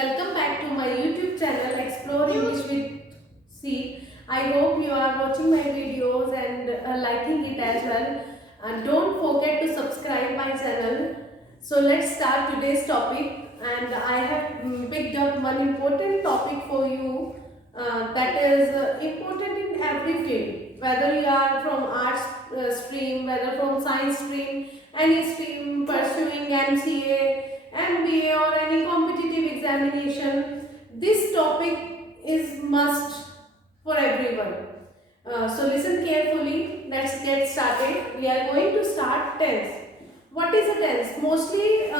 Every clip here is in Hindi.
Welcome back to my YouTube channel Explore English with C. I hope you are watching my videos and liking it as well. And don't forget to subscribe my channel. So let's start today's topic. And I have picked up one important topic for you that is important in every field. Whether you are from arts stream, whether from science stream, any stream pursuing MCA, MBA or any competitive examination, this topic is must for everyone. So listen carefully. Let's get started. We are going to start tense. What is a tense? Mostly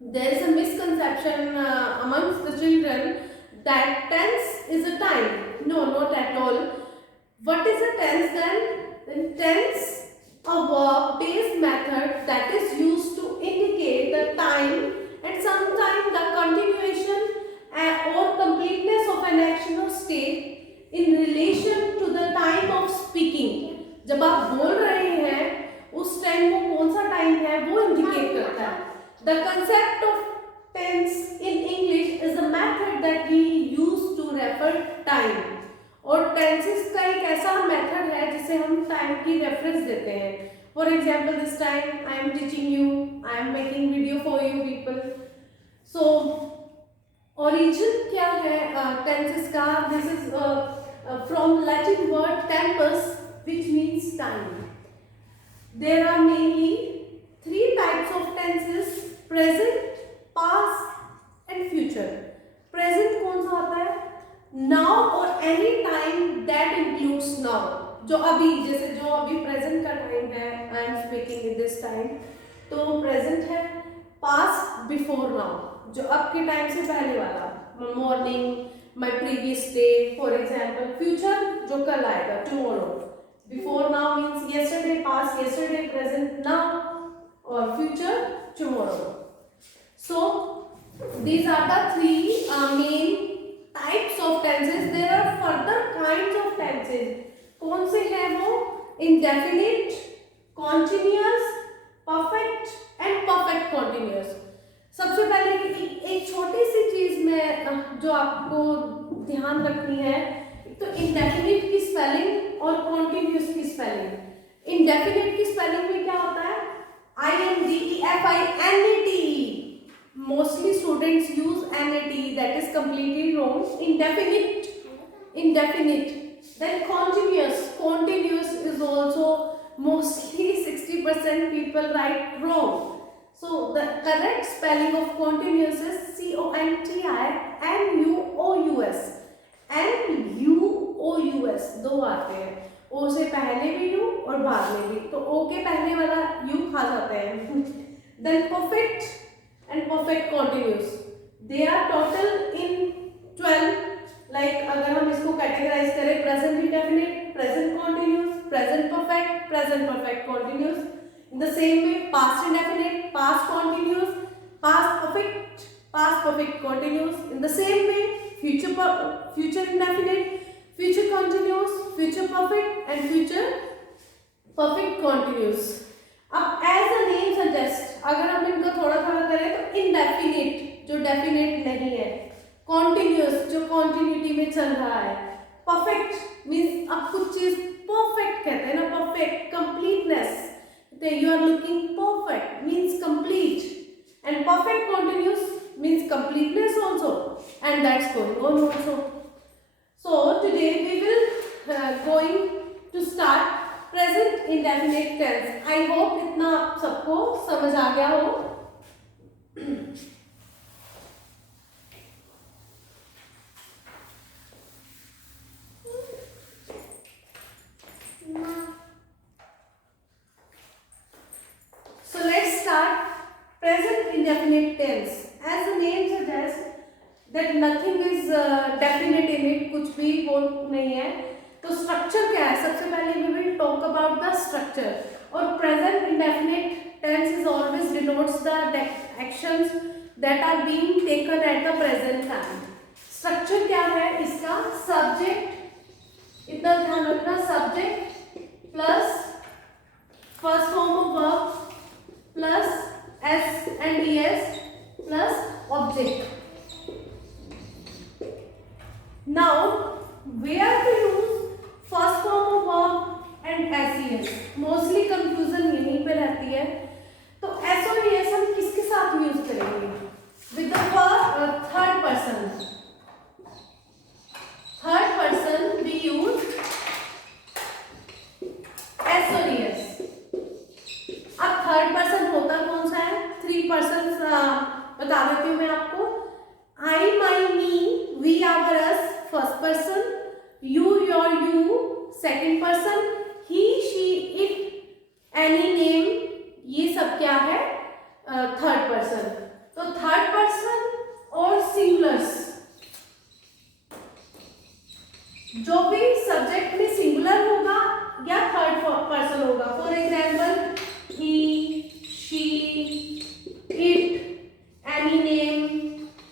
there is a misconception amongst the children that tense is a time. No, not at all. What is a tense then? Tense, a verb-based method that is used to indicate the time and sometimes the continuation or completeness of an action or state in relation to the time of speaking. जब आप बोल रहे हैं उस टाइम वो कौन सा टाइम है वो इंडिकेट करता है. The concept of tense in English is a method that we use to refer time. और टेंसेस का एक ऐसा मेथड है जिसे हम टाइम की रेफरेंस देते हैं. For example this time I am teaching you, I am making video for you people. So origin क्या है टेंसेस का? This is from Latin word tempus which means time. There are mainly three types of tenses: present, past and future. Present कौन सा होता है? नाउ और any time that includes now. जो अभी, जैसे जो अभी प्रेजेंट का टाइम है, I am speaking in this time, तो प्रेजेंट है. पास्ट बिफोर नाउ, जो अब के टाइम से पहले वाला, morning, my previous day for example. Future जो कल आएगा, tomorrow. Before now means yesterday, past yesterday, present now, और future tomorrow. So these are the three main types of tenses. There are further kinds of tenses. कौन से हैं वो? Indefinite, continuous, perfect and perfect continuous. सबसे पहले एक छोटी सी चीज में जो आपको ध्यान रखनी है, तो indefinite की स्पेलिंग और continuous की स्पेलिंग. Indefinite की स्पेलिंग में क्या होता है? INDEFINITE. Mostly students use NAT, that is completely wrong. Indefinite. Then continuous is also mostly 60% people write wrong. So the correct spelling of continuous is CONTINUOUS. NUOUS दो आते हैं. ओ से पहले भी यू और बाद में भी, तो ओ के पहले वाला यू खा जाते हैं. Then perfect and perfect continuous, they are total in 12. like अगर हम इसको कैटेगराइज करें, present indefinite, present continuous, present perfect continuous. in the same way past indefinite, past continuous, past perfect continuous. in the same way future indefinite, future continuous, future perfect and future perfect continuous. अब एज अ नेम सजेस्ट, अगर हम इनका थोड़ा थोड़ा करें तो इनडेफिनिट जो डेफिनेट नहीं है, कॉन्टिन्यूस जो कॉन्टिन्यूटी में चल रहा है, परफेक्ट मीन्स अब कुछ चीज परफेक्ट कहते हैं ना, perfect, completeness, you are looking perfect means complete, and perfect continuous means completeness also, and that's going on also. So today we will going to start present indefinite tense. I hope इतना आप सबको समझ आ गया हो. So let's start present indefinite tense. As the name suggests that nothing is definite in it, कुछ भी वो नहीं है. तो स्ट्रक्चर क्या है? सबसे पहले we will talk about the structure. और present indefinite tense is always denotes the actions that are being taken at the present time. Structure क्या है इसका? सब्जेक्ट, इतना ध्यान रखना, subject plus first form of verb plus S and ES plus object. Second person, he she it any name, ये सब क्या है थर्ड पर्सन। तो थर्ड पर्सन और सिंगुलर्स, जो भी सब्जेक्ट में सिंगुलर होगा या थर्ड पर्सन होगा, for example he she it any name,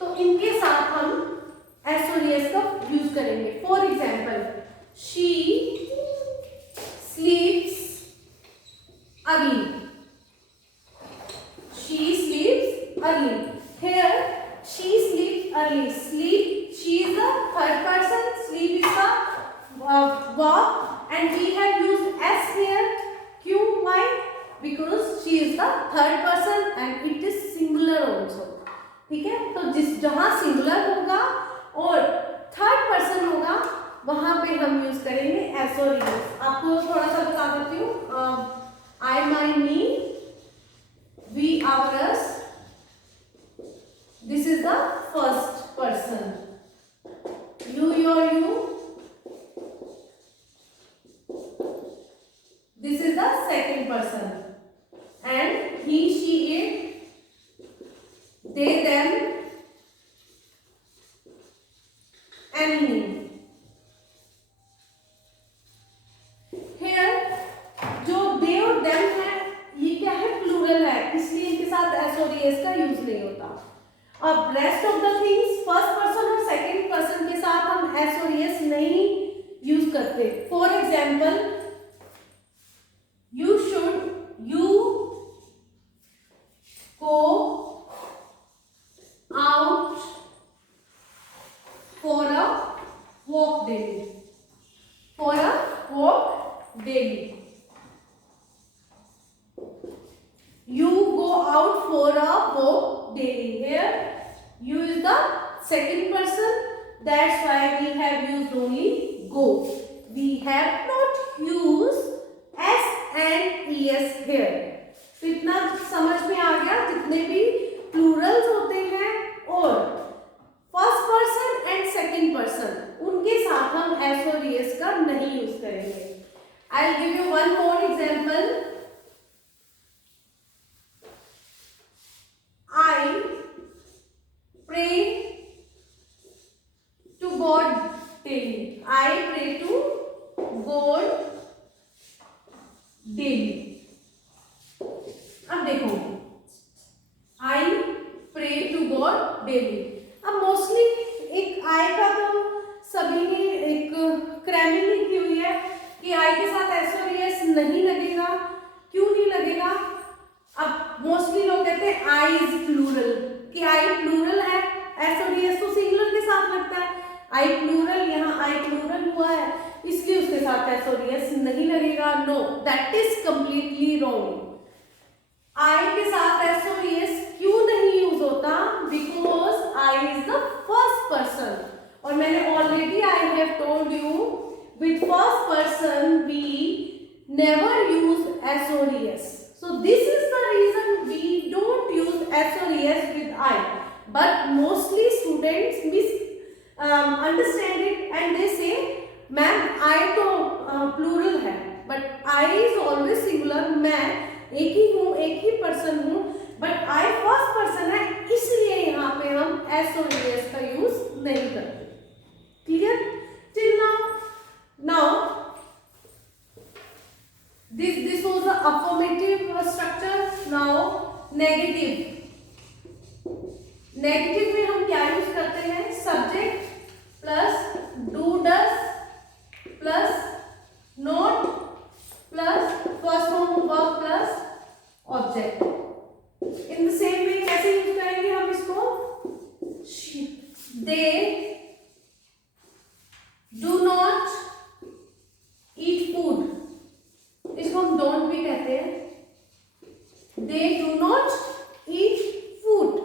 तो इनके साथ हम एस और एस का यूज करेंगे। For example she स्लीप्स early, she स्लीप्स early. Here she sleeps early. Sleep, she is the third person, sleep is the verb, and we have used s here. Q, why? Because she is the third person and it is singular also. ठीक है, तो जहां सिंगुलर होगा और थर्ड पर्सन होगा वहां पे हम यूज करेंगे एस और एस। आपको थोड़ा सा बता देती हूँ, I, my, me, we, our, us, this is the first person, you, your, you, this is the second person, and he, she, it, they, them, any. Here जो they और them है ये क्या है, प्लूरल है, इसलिए इनके साथ एस और एस का यूज नहीं होता। अब rest of the things first person और सेकंड पर्सन के साथ हम एस और एस नहीं यूज करते। For example you should, you go out for a walk daily, for a walk daily. You go out for a walk daily. Here, you is the second person. That's why we have used only go. We have not used s and es here. तो इतना समझ में आ गया, जितने भी प्लूरल्स होते हैं और first person and second person उनके साथ हम एस और es का नहीं यूज करेंगे। I'll give you one more example. I pray to God daily. I pray to God daily. अब देखो, I pray to God daily. अब मोस्टली एक I का तो सभी ने एक क्रैमिंग ही की हुई है कि I के साथ एस और एस नहीं लगेगा। क्यों नहीं लगेगा? अब मोस्टली लोग कहते हैं आई इज प्लूरल, कि आई प्लूरल है, एस और एस तो सिंगुलर के साथ लगता है। आई प्लूरल, यहाँ आई प्लूरल हुआ है इसलिए उसके साथ एस और एस नहीं लगेगा। No, that is completely wrong. I के साथ एस और एस क्यों नहीं यूज होता? Because I is the first person, और मैंने already I have told you with first person we never use S और S. So this is the reason we don't use s or es with I. But mostly students understand it and they say, "Ma'am, I तो plural है, but I is always singular. मैं एक ही हूँ, एक ही person हूँ, but I first person है, इसलिए यहाँ पे हम s और es का use नहीं करते." Clear? Till now. Now this was the affirmative structure. Now negative. Negative में हम क्या यूज करते हैं? Subject plus do does plus note plus first form verb plus object. In the same way कैसे यूज करेंगे हम इसको? They do not eat food, इसको हम डोंट भी कहते हैं. They do not eat food,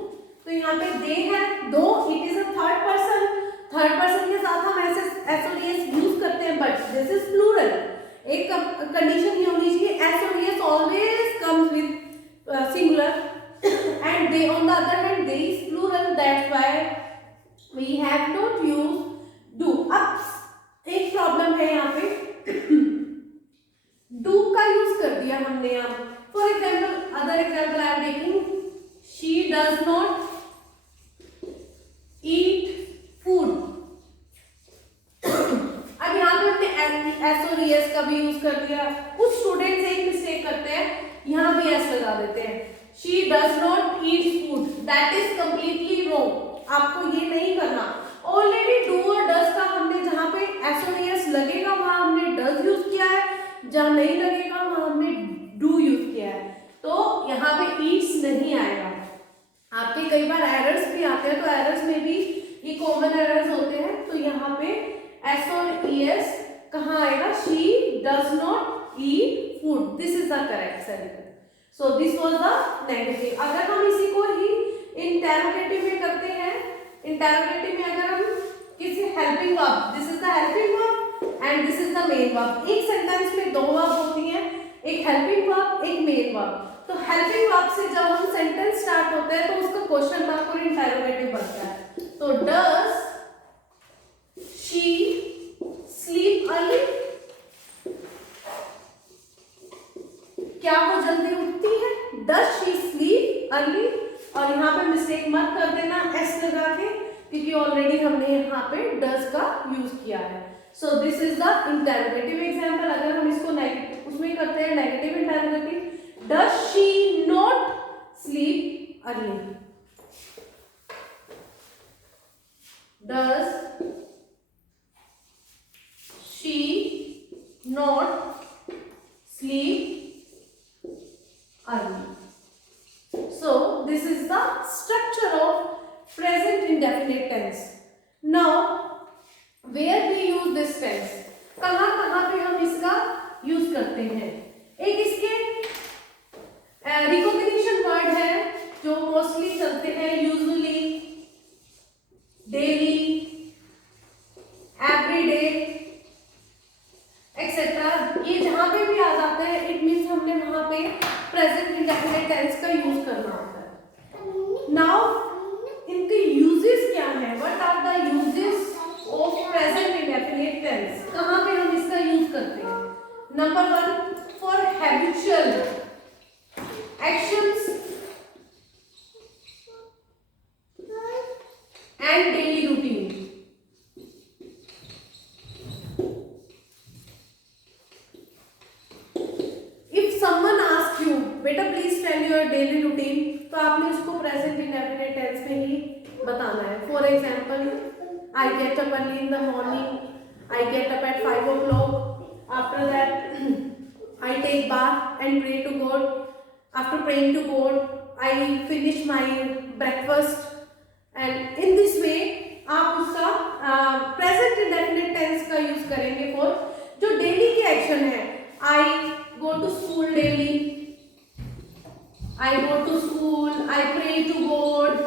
तो यहाँ पे दे है, दो it is a third person. Third person के साथ हम ऐसे एस और एस यूज करते हैं, बट दिस इज प्लूरल. एक कंडीशन ये होनी चाहिए, एस और S always comes with singular and they on the other hand they is plural. That's why we have not used do. अब एक प्रॉब्लम है यहाँ पे example, other example I am taking, she does not eat food. अब यहाँ पे हमने एस और एस का भी यूज कर दिया। कुछ स्टूडेंट्स एक मिस्टेक करते हैं, यहाँ भी एस लगा देते हैं। She does not eat food, that is completely wrong. आपको ये नहीं करना। ऑलरेडी डू और डज का हमने जहाँ पे एस और एस लगेगा वहां हमने डज यूज किया है, जहाँ नहीं लगेगा वहां हमने डू यूज किया है, तो यहाँ पे ईट्स नहीं आएगा। आपके कई बार एरर्स भी आते हैं, तो एरर्स में भी ये कॉमन एरर्स होते हैं, तो यहाँ पे एस और ईएस कहाँ आएगा? She does not eat food, this is the correct sentence. So this was the negative. अगर हम इसी को ही इंटरोगेटिव में करते हैं, इंटरोगेटिव में अगर हम किसी helping verb, this is the helping verb and this is the main verb, एक सेंटेंस में दो वर्ब होती हैं, एक हेल्पिंग वर्ब एक मेन वर्ब। तो हेल्पिंग वर्ब से जब हम सेंटेंस स्टार्ट होते हैं तो उसका क्वेश्चन मार्क और इंटरोगेटिव बनता है। तो डज शी स्लीप अर्ली, क्या वो जल्दी उठती है? Does she sleep early. और यहाँ पे मिस्टेक मत कर देना एस लगा के, क्योंकि ऑलरेडी हमने यहाँ पे डज का यूज किया है। सो this is the interrogative example. अगर हम इसको नेगेटिव उसमें करते हैं, negative interrogative, does she not sleep early, does she not sleep early. So this is the structure of present indefinite tense. Now where we use this tense, कहाँ कहाँ पे हम इसका यूज करते हैं? एक इसके रिकॉग्निशन वर्ड है जो मोस्टली चलते हैं, यूजुअली, डेली, एवरीडे एक्सेट्रा। ये जहां पे भी आ जाते हैं इट मीन्स हमने वहां पे प्रेजेंट इंडेफिनिट टेंस का यूज करना होता है। नाउ इनके यूजेस क्या है? What are the uses of present indefinite tense? कहां पे हम इसका यूज करते हैं? Number 1, for habitual actions and daily routine. बेटा please tell your daily routine, तो आपने इसको प्रेजेंट इंडेफिनिट टेंस में ही बताना है। For example, I get up early in the morning, I get up at 5 o'clock, after that I take bath and pray to God, after praying to God I finish my breakfast. And in this way आप उसका प्रेजेंट इंडेफिनिट टेंस का यूज करेंगे फॉर जो डेली के एक्शन है। I go to school daily, I go to school, I pray to God।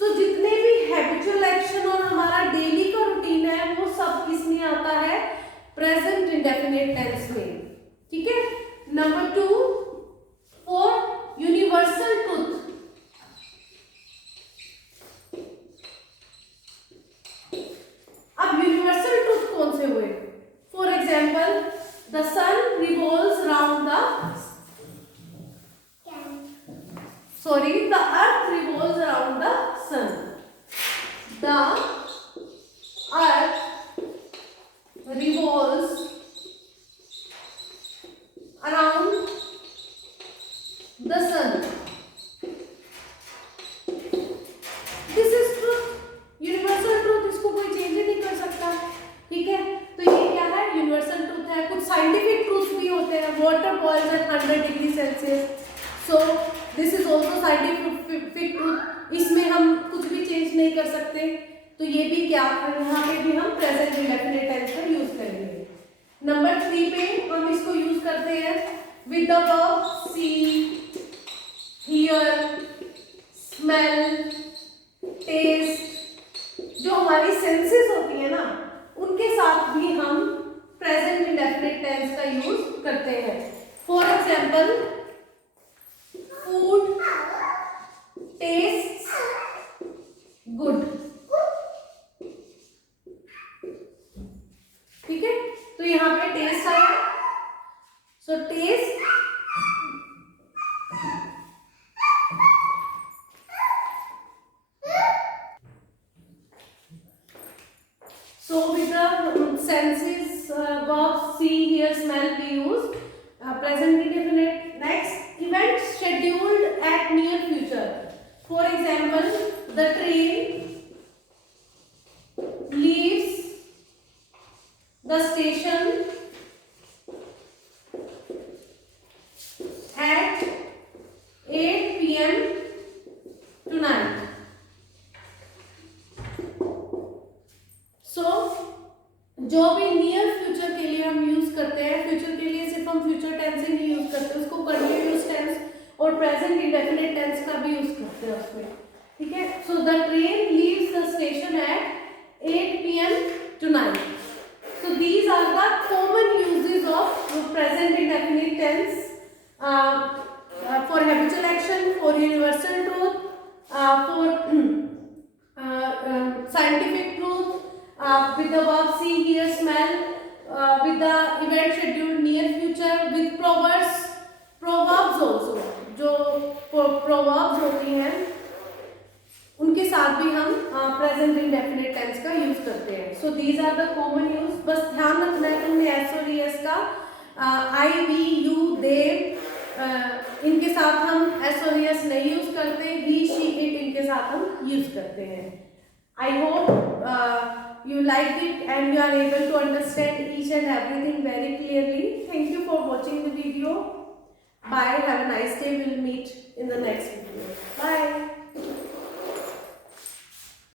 तो जितने भी हैबिचुअल एक्शन और हमारा डेली का रूटीन है वो सब किसमें आता है? प्रेजेंट इंडेफिनिट टेंस में। ठीक है। Number 2, for universal truth. अब यूनिवर्सल ट्रूथ कौन से हुए? For example, the sun revolves round the earth revolves around the sun. The earth revolves around the sun. This is truth, universal truth, इसको कोई चेंज ही नहीं कर सकता। ठीक है, तो ये क्या है? यूनिवर्सल ट्रूथ है। कुछ साइंटिफिक ट्रूथ भी होते हैं, water boils at 100 degree Celsius, so this is also scientific truth, इसमें हम कुछ भी चेंज नहीं कर सकते। तो ये भी क्या है? यहाँ पे भी हम प्रेजेंट इंडेफिनिट टेंस का यूज करेंगे। नंबर 3 पे हम इसको यूज करते हैं with the verb see, hear, smell, taste. जो हमारी सेंसेस होती है ना, उनके साथ भी हम प्रेजेंट इंडेफिनिट टेंस का यूज करते हैं। For example, food tastes good। ठीक है, तो यहाँ पे टेस्ट आया, सो test at 8 p.m. tonight. So जो भी नियर फ्यूचर के लिए हम यूज करते हैं, फ्यूचर के लिए सिर्फ हम फ्यूचर टेंस ही नहीं यूज करते, उसको कंटिन्यूअस टेंस और प्रेजेंट इंडेफिनिट टेंस का भी यूज करते हैं उसमें, ठीक है। So the train leaves the station at 8 p.m. tonight. So these are the common uses of present indefinite tense for habitual action, for universal truth, for scientific truth, with the verb see, hear, smell, with the event scheduled near future, with proverbs also, जो proverbs होती हैं उनके साथ भी हम प्रेजेंट इंडेफिनिट टेंस का यूज करते हैं। So these are the common use. बस ध्यान रखना है तुमने एस और एस का, आई, वी, यू, दे, इनके साथ हम एस और एस नहीं यूज करते, ही, शी, इट इनके साथ हम यूज करते हैं। I hope you liked it and you are able to understand each and everything very clearly. Thank you for watching the video. Bye. Have a nice day. We'll meet in the next video. Bye.